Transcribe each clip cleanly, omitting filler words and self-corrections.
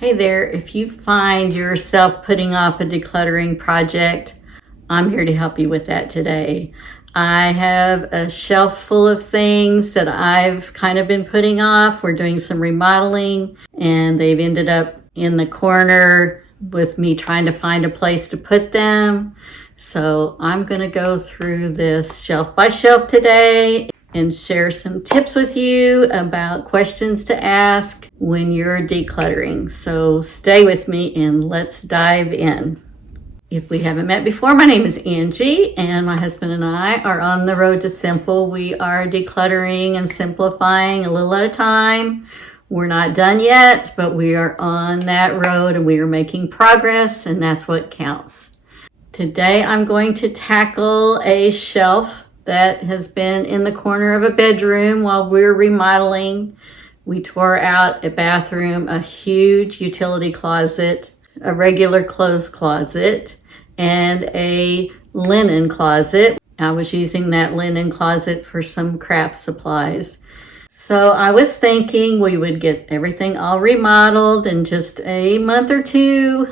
Hey there, if you find yourself putting off a decluttering project, I'm here to help you with that today. I have a shelf full of things that I've kind of been putting off. We're doing some remodeling and they've ended up in the corner with me trying to find a place to put them. So I'm going to go through this shelf by shelf today and share some tips with you about questions to ask when you're decluttering. So stay with me and let's dive in. If we haven't met before, my name is Angie and my husband and I are on the road to simple. We are decluttering and simplifying a little at a time. We're not done yet, but we are on that road and we are making progress, and that's what counts. Today I'm going to tackle a shelf that has been in the corner of a bedroom while we're remodeling. We tore out a bathroom, a huge utility closet, a regular clothes closet, and a linen closet. I was using that linen closet for some craft supplies. So I was thinking we would get everything all remodeled in just a month or two.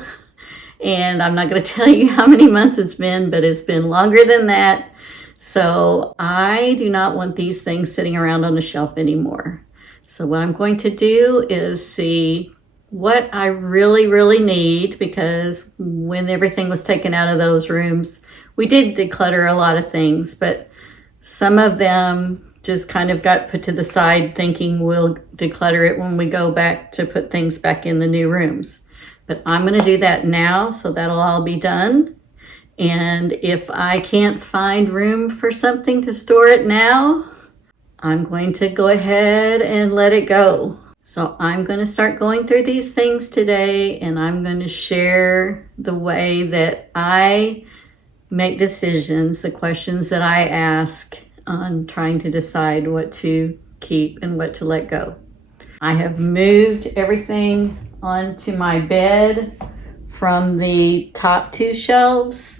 And I'm not going to tell you how many months it's been, but it's been longer than that. So I do not want these things sitting around on the shelf anymore. So what I'm going to do is see what I really need, because when everything was taken out of those rooms, we did declutter a lot of things, but some of them just kind of got put to the side thinking we'll declutter it when we go back to put things back in the new rooms. But I'm going to do that now, so that'll all be done. And if I can't find room for something to store it now, I'm going to go ahead and let it go. So I'm going to start going through these things today, and I'm going to share the way that I make decisions, the questions that I ask on trying to decide what to keep and what to let go. I have moved everything onto my bed from the top two shelves.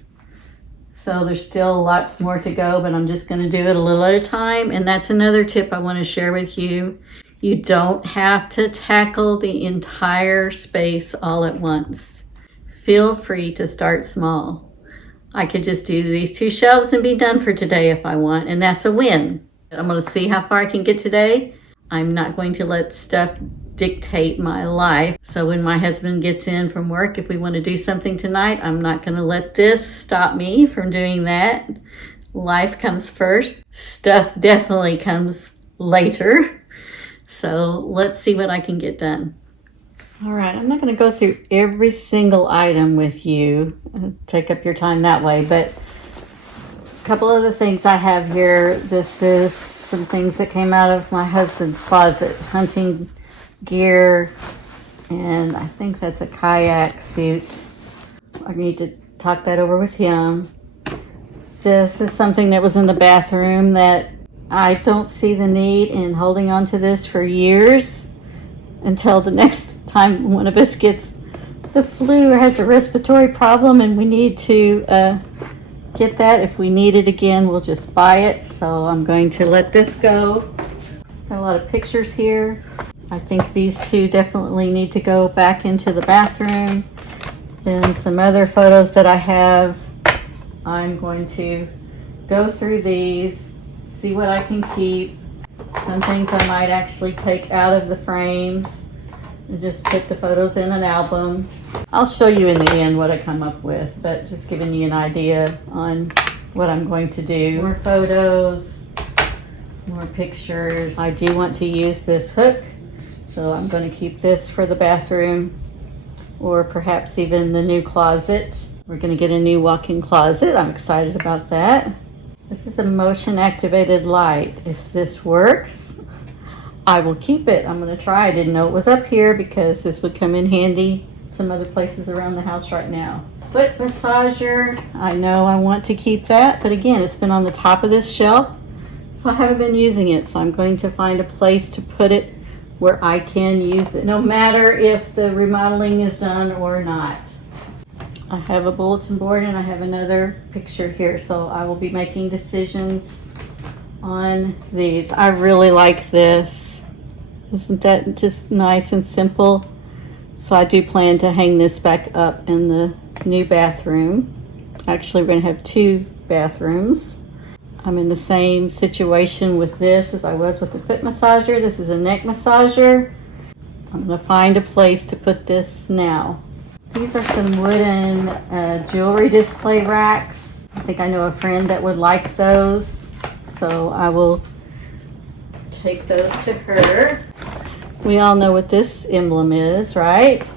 So there's still lots more to go, but I'm just going to do it a little at a time. And that's another tip I want to share with you. You don't have to tackle the entire space all at once. Feel free to start small. I could just do these two shelves and be done for today if I want, and that's a win. I'm going to see how far I can get today. I'm not going to let stuff dictate my life. So when my husband gets in from work, if we want to do something tonight, I'm not going to let this stop me from doing that. Life comes first. Stuff definitely comes later. So let's see what I can get done. All right, I'm not going to go through every single item with you, take up your time that way, but a couple of the things I have here. This is some things that came out of my husband's closet, hunting gear, and I think that's a kayak suit. I need to talk that over with him. This is something that was in the bathroom that I don't see the need in holding on to this for years until the next time one of us gets the flu or has a respiratory problem and we need to get that. If we need it again, we'll just buy it. So I'm going to let this go. Got a lot of pictures here. I think these two definitely need to go back into the bathroom. Then some other photos that I have. I'm going to go through these, see what I can keep. Some things I might actually take out of the frames and just put the photos in an album. I'll show you in the end what I come up with, but just giving you an idea on what I'm going to do. More photos, more pictures. I do want to use this hook, so I'm going to keep this for the bathroom or perhaps even the new closet. We're going to get a new walk-in closet. I'm excited about that. This is a motion activated light. If this works, I will keep it. I'm going to try. I didn't know it was up here because this would come in handy some other places around the house right now. Foot massager. I know I want to keep that, but again, it's been on the top of this shelf, so I haven't been using it. So I'm going to find a place to put it where I can use it, no matter if the remodeling is done or not. I have a bulletin board and I have another picture here, so I will be making decisions on these. I really like this. Isn't that just nice and simple? So I do plan to hang this back up in the new bathroom. Actually, we're gonna have 2 bathrooms. I'm in the same situation with this as I was with the foot massager. This is a neck massager. I'm gonna find a place to put this now. These are some wooden jewelry display racks. I think I know a friend that would like those, so I will take those to her. We all know what this emblem is, right?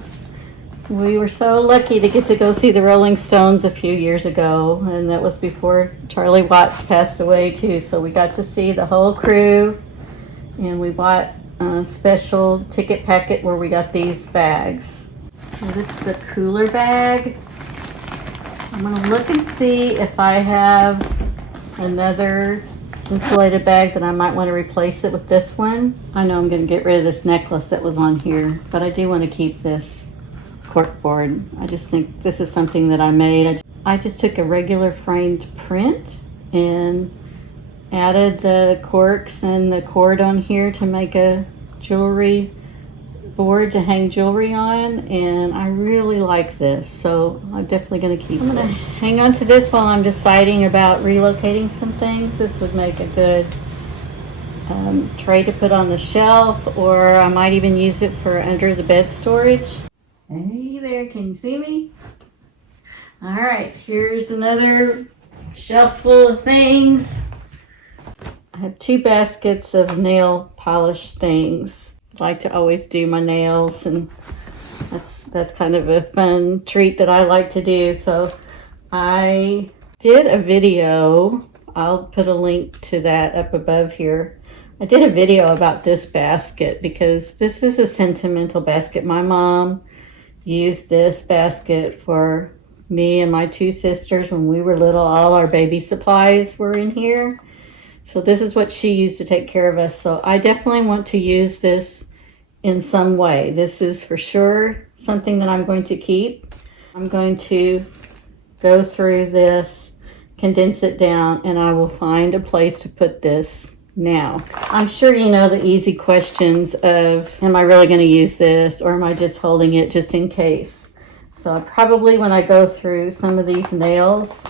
We were so lucky to get to go see the Rolling Stones a few years ago, and that was before Charlie Watts passed away too, so we got to see the whole crew, and we bought a special ticket packet where we got these bags. So this is a cooler bag. I'm gonna look and see if I have another insulated bag that I might want to replace it with this one. I know I'm going to get rid of this necklace that was on here, but I do want to keep this cork board. I just think this is something that I made. I just took a regular framed print and added the corks and the cord on here to make a jewelry board to hang jewelry on, and I really like this, so I'm definitely going to keep it. I'm going to hang on to this while I'm deciding about relocating some things. This would make a good tray to put on the shelf, or I might even use it for under the bed storage. Hey there, can you see me? All right, here's another shelf full of things. I have 2 baskets of nail polish things. Like to always do my nails, and that's kind of a fun treat that I like to do. So I did a video, I'll put a link to that up above here. I did a video about this basket because this is a sentimental basket. My mom used this basket for me and my 2 sisters when we were little. All our baby supplies were in here. So this is what she used to take care of us. So I definitely want to use this in some way. This is for sure something that I'm going to keep. I'm going to go through this, condense it down, and I will find a place to put this now. I'm sure you know the easy questions of, am I really going to use this, or am I just holding it just in case? So probably when I go through some of these nails,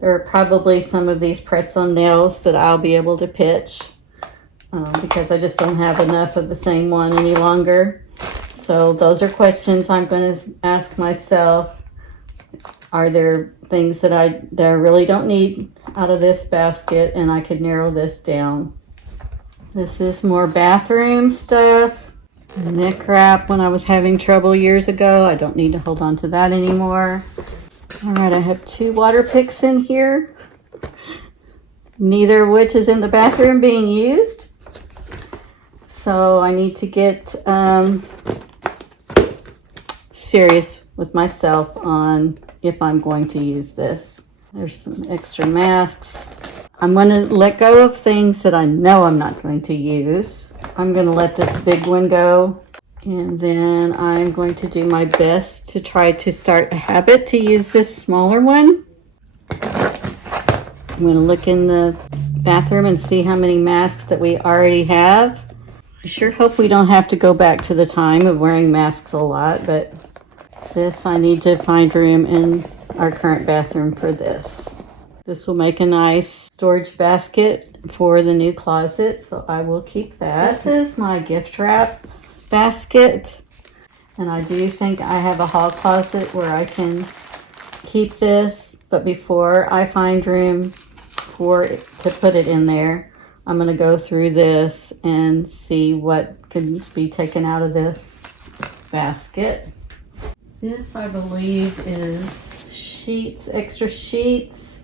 there are probably some of these press-on nails that I'll be able to pitch. Because I just don't have enough of the same one any longer. So those are questions I'm going to ask myself. Are there things that I really don't need out of this basket, and I could narrow this down? This is more bathroom stuff. Neck wrap when I was having trouble years ago. I don't need to hold on to that anymore. All right, I have 2 water picks in here. Neither of which is in the bathroom being used. So I need to get serious with myself on if I'm going to use this. There's some extra masks. I'm going to let go of things that I know I'm not going to use. I'm going to let this big one go. And then I'm going to do my best to try to start a habit to use this smaller one. I'm going to look in the bathroom and see how many masks that we already have. I sure hope we don't have to go back to the time of wearing masks a lot, but this, I need to find room in our current bathroom for this. This will make a nice storage basket for the new closet, so I will keep that. This is my gift wrap basket, and I do think I have a hall closet where I can keep this, but before I find room to put it in there, I'm going to go through this and see what can be taken out of this basket. This, I believe, is sheets, extra sheets.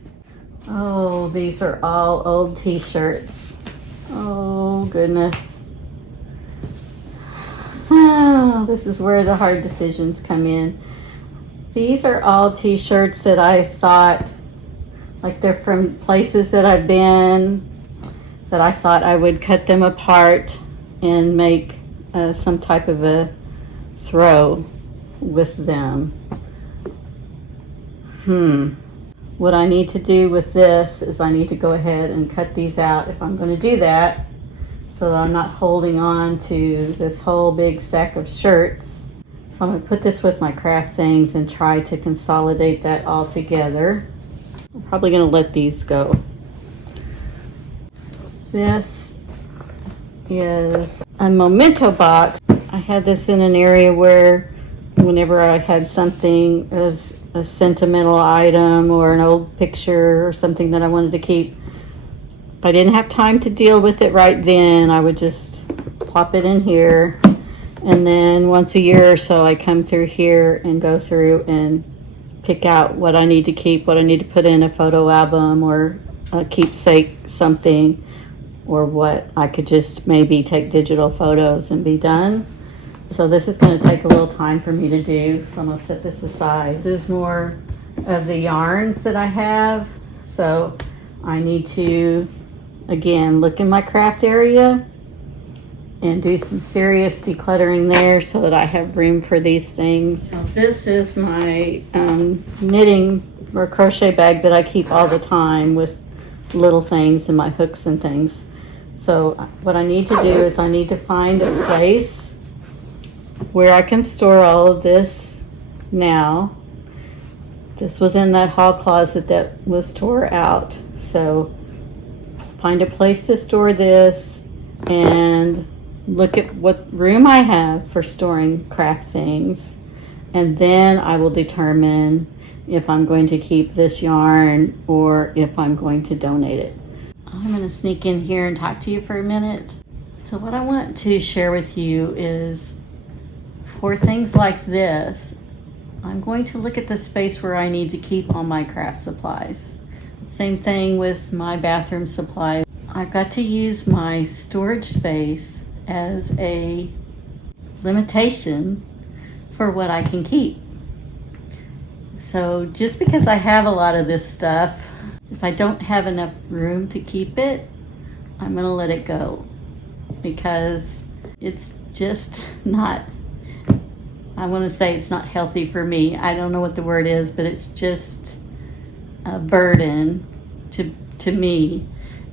Oh, these are all old t-shirts. Oh, goodness. Oh, this is where the hard decisions come in. These are all t-shirts that I thought, like they're from places that I've been, that I thought I would cut them apart and make some type of a throw with them. What I need to do with this is I need to go ahead and cut these out if I'm going to do that, so that I'm not holding on to this whole big stack of shirts. So I'm going to put this with my craft things and try to consolidate that all together. I'm probably going to let these go. This is a memento box. I had this in an area where whenever I had something as a sentimental item or an old picture or something that I wanted to keep, if I didn't have time to deal with it right then, I would just plop it in here. And then once a year or so, I come through here and go through and pick out what I need to keep, what I need to put in a photo album or a keepsake something, or what I could just maybe take digital photos and be done. So this is going to take a little time for me to do, so I'm going to set this aside. This is more of the yarns that I have, so I need to, again, look in my craft area and do some serious decluttering there so that I have room for these things. So this is my knitting or crochet bag that I keep all the time with little things and my hooks and things. So what I need to do is I need to find a place where I can store all of this now. This was in that hall closet that was tore out. So find a place to store this and look at what room I have for storing craft things. And then I will determine if I'm going to keep this yarn or if I'm going to donate it. I'm going to sneak in here and talk to you for a minute. So what I want to share with you is, for things like this, I'm going to look at the space where I need to keep all my craft supplies. Same thing with my bathroom supplies. I've got to use my storage space as a limitation for what I can keep. So just because I have a lot of this stuff, if I don't have enough room to keep it, I'm going to let it go, because it's just not, I want to say it's not healthy for me. I don't know what the word is, but it's just a burden to me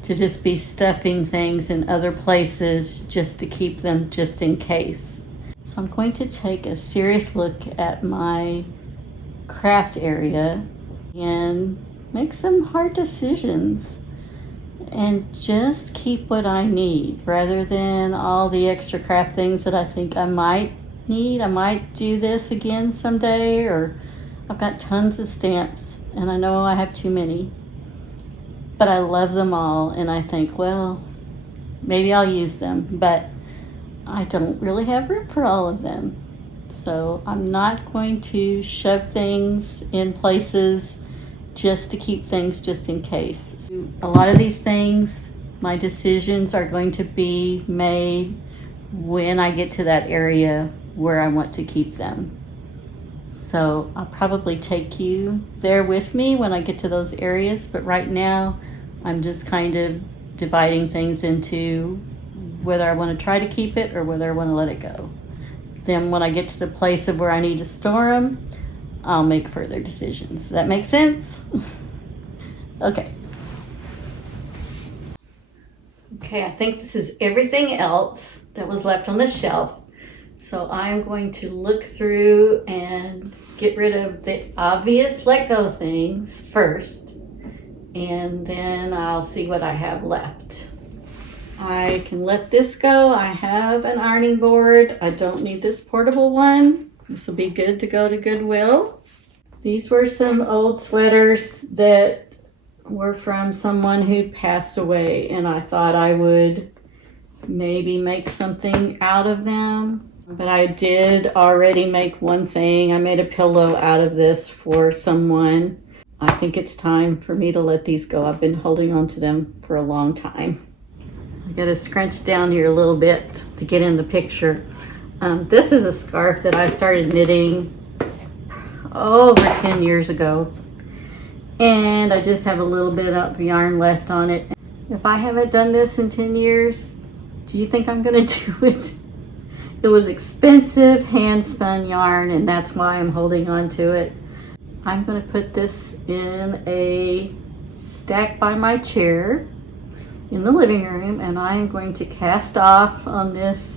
to just be stuffing things in other places just to keep them just in case. So I'm going to take a serious look at my craft area and make some hard decisions and just keep what I need rather than all the extra craft things that I think I might need. I might do this again someday, or I've got tons of stamps and I know I have too many, but I love them all and I think, well, maybe I'll use them, but I don't really have room for all of them. So I'm not going to shove things in places just to keep things just in case. A lot of these things, my decisions are going to be made when I get to that area where I want to keep them. So I'll probably take you there with me when I get to those areas, but right now I'm just kind of dividing things into whether I want to try to keep it or whether I want to let it go. Then when I get to the place of where I need to store them, I'll make further decisions. Does that make sense? Okay. Okay, I think this is everything else that was left on the shelf. So I'm going to look through and get rid of the obvious let go things first, and then I'll see what I have left. I can let this go. I have an ironing board. I don't need this portable one. This will be good to go to Goodwill. These were some old sweaters that were from someone who passed away, and I thought I would maybe make something out of them. But I did already make one thing. I made a pillow out of this for someone. I think it's time for me to let these go. I've been holding on to them for a long time. I gotta scrunch down here a little bit to get in the picture. This is a scarf that I started knitting over 10 years ago. And I just have a little bit of yarn left on it. If I haven't done this in 10 years, do you think I'm gonna do it? It was expensive hand spun yarn, and that's why I'm holding on to it. I'm gonna put this in a stack by my chair in the living room, and I am going to cast off on this,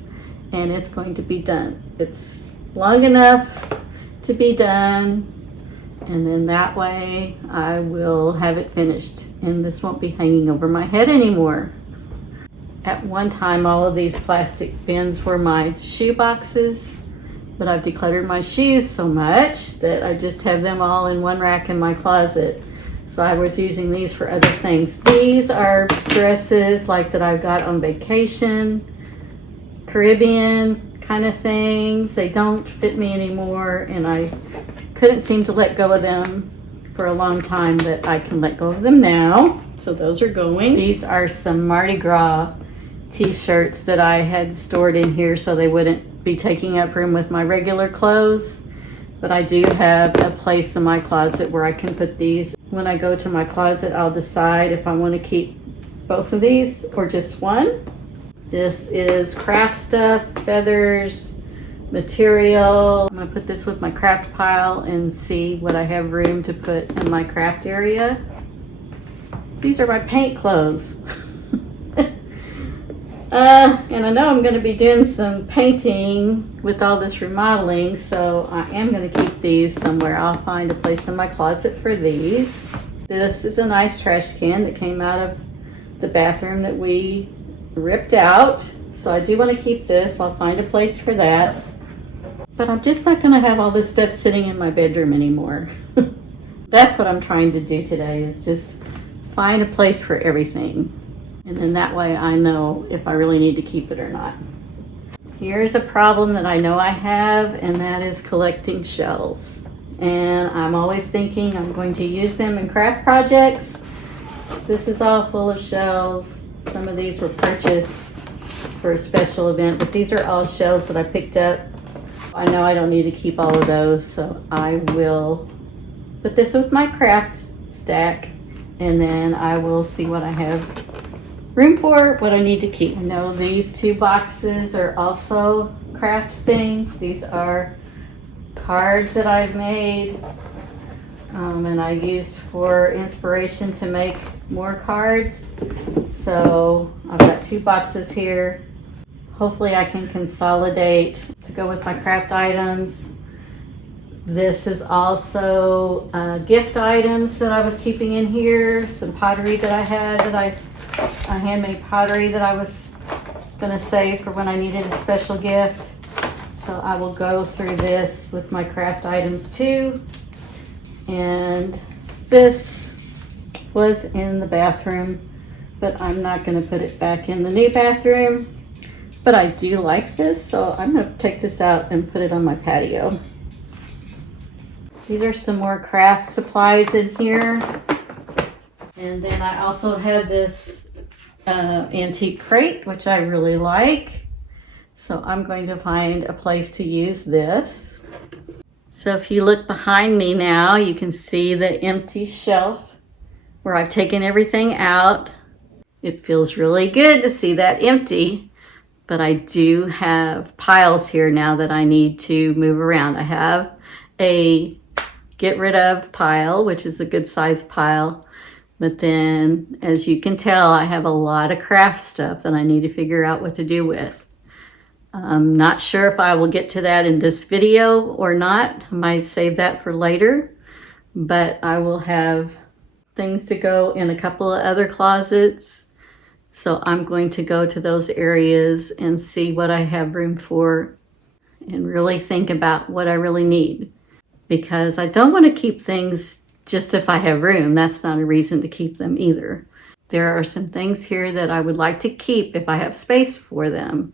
and it's going to be done. It's long enough to be done, and then that way I will have it finished and this won't be hanging over my head anymore. At one time, all of these plastic bins were my shoe boxes, but I've decluttered my shoes so much that I just have them all in one rack in my closet. So I was using these for other things. These are dresses like that I've got on vacation, Caribbean kind of things. They don't fit me anymore, and I couldn't seem to let go of them for a long time, but I can let go of them now. So those are going. These are some Mardi Gras t-shirts that I had stored in here so they wouldn't be taking up room with my regular clothes. But I do have a place in my closet where I can put these. When I go to my closet, I'll decide if I want to keep both of these or just one. This is craft stuff, feathers, material. I'm going to put this with my craft pile and see what I have room to put in my craft area. These are my paint clothes. And I know I'm going to be doing some painting with all this remodeling, so I am going to keep these somewhere. I'll find a place in my closet for these. This is a nice trash can that came out of the bathroom that we ripped out, so I do want to keep this. I'll find a place for that. But I'm just not going to have all this stuff sitting in my bedroom anymore. That's what I'm trying to do today, is just find a place for everything. And then that way I know if I really need to keep it or not. Here's a problem that I know I have, and that is collecting shells. And I'm always thinking I'm going to use them in craft projects. This is all full of shells. Some of these were purchased for a special event, but these are all shells that I picked up. I know I don't need to keep all of those, so I will put this with my craft stack, and then I will see what I have room for, what I need to keep. I know these two boxes are also craft things. These are cards that I've made, and I used for inspiration to make more cards. So I've got two boxes here. Hopefully I can consolidate to go with my craft items. This is also gift items that I was keeping in here. Some pottery that I had, a handmade pottery that I was gonna save for when I needed a special gift. So I will go through this with my craft items too. And this was in the bathroom, but I'm not gonna put it back in the new bathroom. But I do like this, so I'm gonna take this out and put it on my patio. These are some more craft supplies in here. And then I also had this antique crate, which I really like. So I'm going to find a place to use this. So if you look behind me now, you can see the empty shelf where I've taken everything out. It feels really good to see that empty, but I do have piles here now that I need to move around. I have a get rid of pile, which is a good size pile. But then, as you can tell, I have a lot of craft stuff that I need to figure out what to do with. I'm not sure if I will get to that in this video or not. I might save that for later. But I will have things to go in a couple of other closets. So I'm going to go to those areas and see what I have room for and really think about what I really need. Because I don't want to keep things just if I have room. That's not a reason to keep them either. There are some things here that I would like to keep if I have space for them,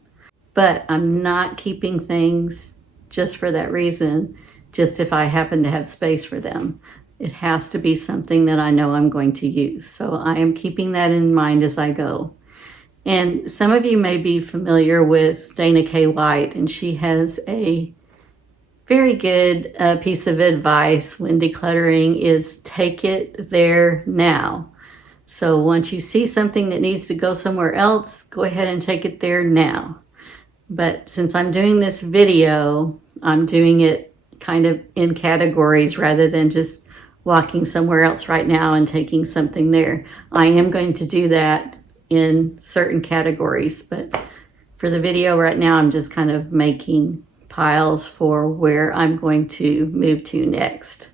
but I'm not keeping things just for that reason, just if I happen to have space for them. It has to be something that I know I'm going to use. So I am keeping that in mind as I go. And some of you may be familiar with Dana K. White, and she has a very good piece of advice when decluttering is take it there now. So once you see something that needs to go somewhere else, go ahead and take it there now. But since I'm doing this video, I'm doing it kind of in categories rather than just walking somewhere else right now and taking something there. I am going to do that in certain categories, but for the video right now, I'm just kind of making piles for where I'm going to move to next.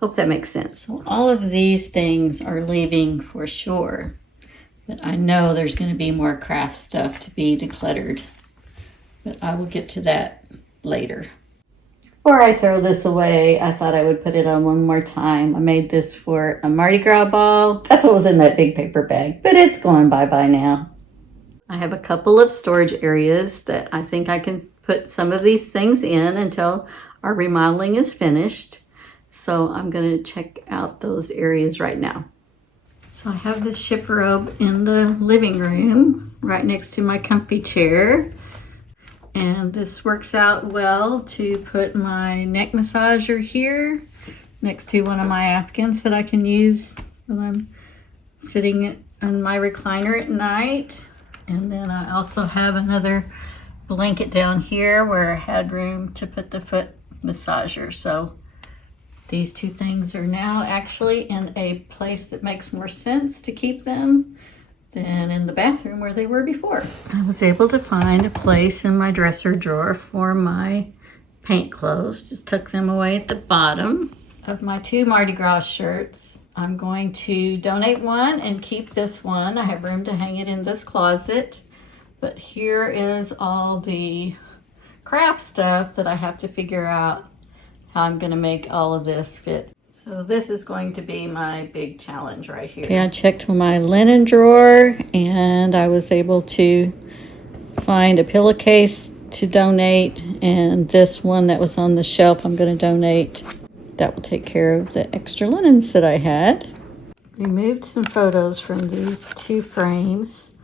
Hope that makes sense. So all of these things are leaving for sure, but I know there's going to be more craft stuff to be decluttered, but I will get to that later. Before I throw this away, I thought I would put it on one more time. I made this for a Mardi Gras ball. That's what was in that big paper bag, but it's going bye-bye now. I have a couple of storage areas that I think I can put some of these things in until our remodeling is finished. So I'm going to check out those areas right now. So I have the ship robe in the living room right next to my comfy chair. And this works out well to put my neck massager here next to one of my Afghans that I can use when I'm sitting on my recliner at night. And then I also have another blanket down here where I had room to put the foot massager. So these two things are now actually in a place that makes more sense to keep them than in the bathroom where they were before. I was able to find a place in my dresser drawer for my paint clothes. Just tuck them away at the bottom of my two Mardi Gras shirts. I'm going to donate one and keep this one. I have room to hang it in this closet, but here is all the craft stuff that I have to figure out how I'm going to make all of this fit. So this is going to be my big challenge right here. Okay, I checked my linen drawer and I was able to find a pillowcase to donate, and this one that was on the shelf I'm going to donate. That will take care of the extra linens that I had. Removed some photos from these two frames.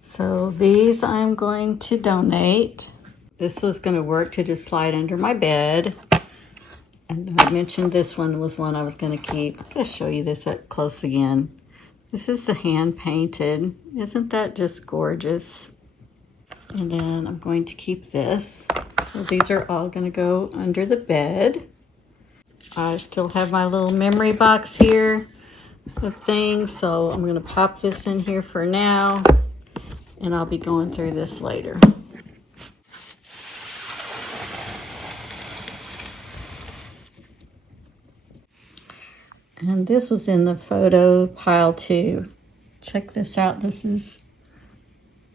So these I'm going to donate. This was going to work to just slide under my bed. And I mentioned this one was one I was going to keep. I'm going to show you this up close again. This is the hand painted. Isn't that just gorgeous? And then I'm going to keep this. So these are all going to go under the bed. I still have my little memory box here of things, so I'm going to pop this in here for now, and I'll be going through this later. And this was in the photo pile too. Check this out. This is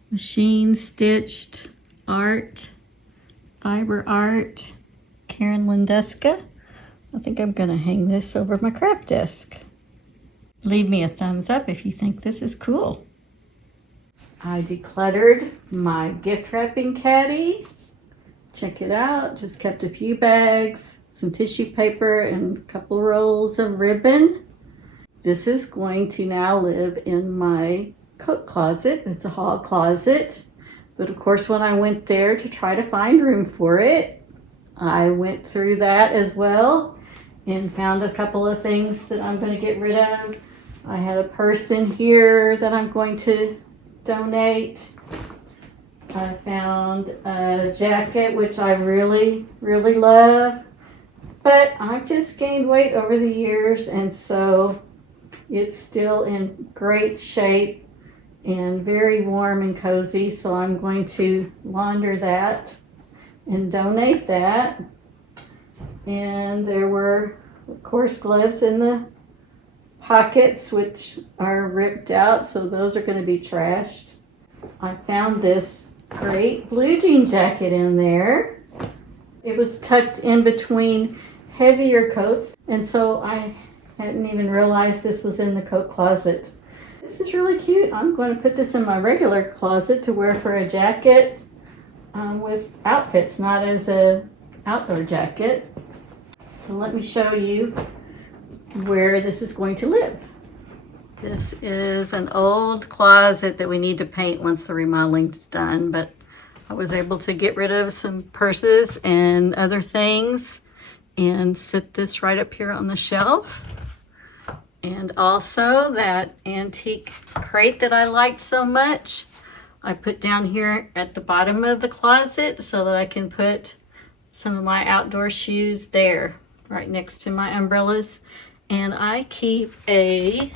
machine stitched art, fiber art, Karen Lindeska. I think I'm going to hang this over my craft desk. Leave me a thumbs up if you think this is cool. I decluttered my gift wrapping caddy. Check it out. Just kept a few bags, some tissue paper, and a couple rolls of ribbon. This is going to now live in my coat closet. It's a hall closet. But of course, when I went there to try to find room for it, I went through that as well and found a couple of things that I'm going to get rid of. I had a purse in here that I'm going to donate. I found a jacket, which I really, really love. But I've just gained weight over the years, and so it's still in great shape and very warm and cozy. So I'm going to launder that and donate that. And there were, of course, gloves in the pockets, which are ripped out, so those are going to be trashed. I found this great blue jean jacket in there. It was tucked in between heavier coats, and so I hadn't even realized this was in the coat closet. This is really cute. I'm going to put this in my regular closet to wear for a jacket with outfits, not as a outdoor jacket. So let me show you where this is going to live. This is an old closet that we need to paint once the remodeling's done, but I was able to get rid of some purses and other things and sit this right up here on the shelf. And also that antique crate that I liked so much, I put down here at the bottom of the closet so that I can put some of my outdoor shoes there, right next to my umbrellas. And I keep a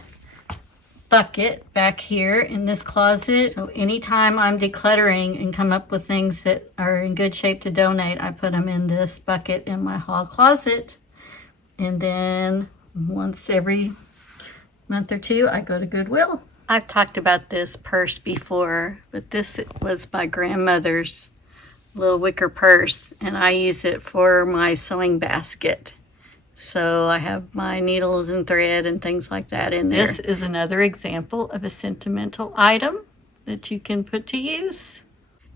bucket back here in this closet. So anytime I'm decluttering and come up with things that are in good shape to donate, I put them in this bucket in my hall closet. And then once every month or two, I go to Goodwill. I've talked about this purse before, but this was my grandmother's little wicker purse, and I use it for my sewing basket. So I have my needles and thread and things like that in there. This is another example of a sentimental item that you can put to use.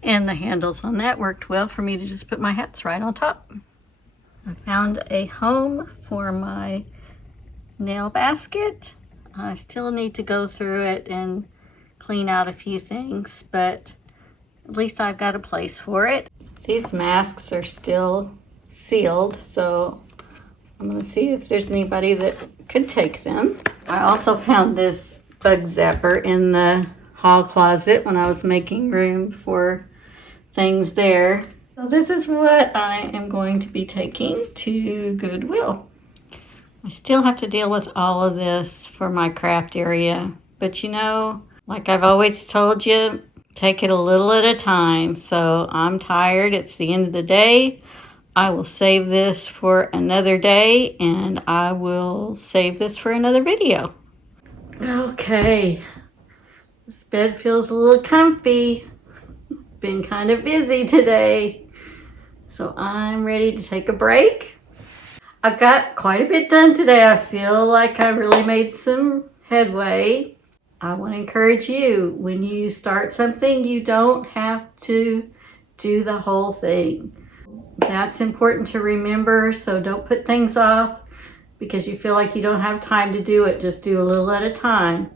And the handles on that worked well for me to just put my hats right on top. I found a home for my nail basket. I still need to go through it and clean out a few things, but at least I've got a place for it. These masks are still sealed, so I'm going to see if there's anybody that could take them. I also found this bug zapper in the hall closet when I was making room for things there. So this is what I am going to be taking to Goodwill. I still have to deal with all of this for my craft area, but you know, like I've always told you, take it a little at a time. So I'm tired. It's the end of the day. I will save this for another day, and I will save this for another video. Okay, this bed feels a little comfy. Been kind of busy today, so I'm ready to take a break. I got quite a bit done today. I feel like I really made some headway. I want to encourage you, when you start something, you don't have to do the whole thing. That's important to remember, so don't put things off because you feel like you don't have time to do it. Just do a little at a time.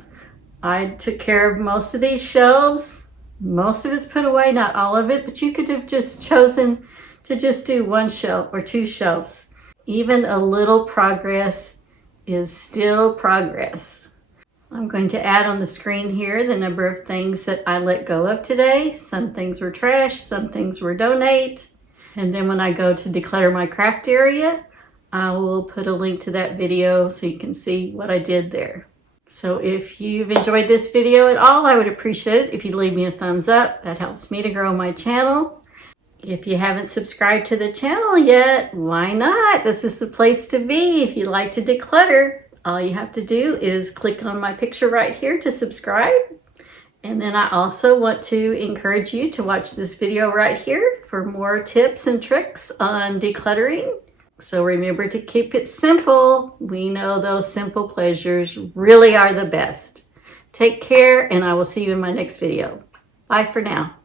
I took care of most of these shelves. Most of it's put away, not all of it, but you could have just chosen to just do one shelf or two shelves. Even a little progress is still progress. I'm going to add on the screen here the number of things that I let go of today. Some things were trash, some things were donate. And then when I go to declutter my craft area, I will put a link to that video so you can see what I did there. So if you've enjoyed this video at all, I would appreciate it if you leave me a thumbs up. That helps me to grow my channel. If you haven't subscribed to the channel yet, why not? This is the place to be if you like to declutter. All you have to do is click on my picture right here to subscribe. And then I also want to encourage you to watch this video right here for more tips and tricks on decluttering. So remember to keep it simple. We know those simple pleasures really are the best. Take care, and I will see you in my next video. Bye for now.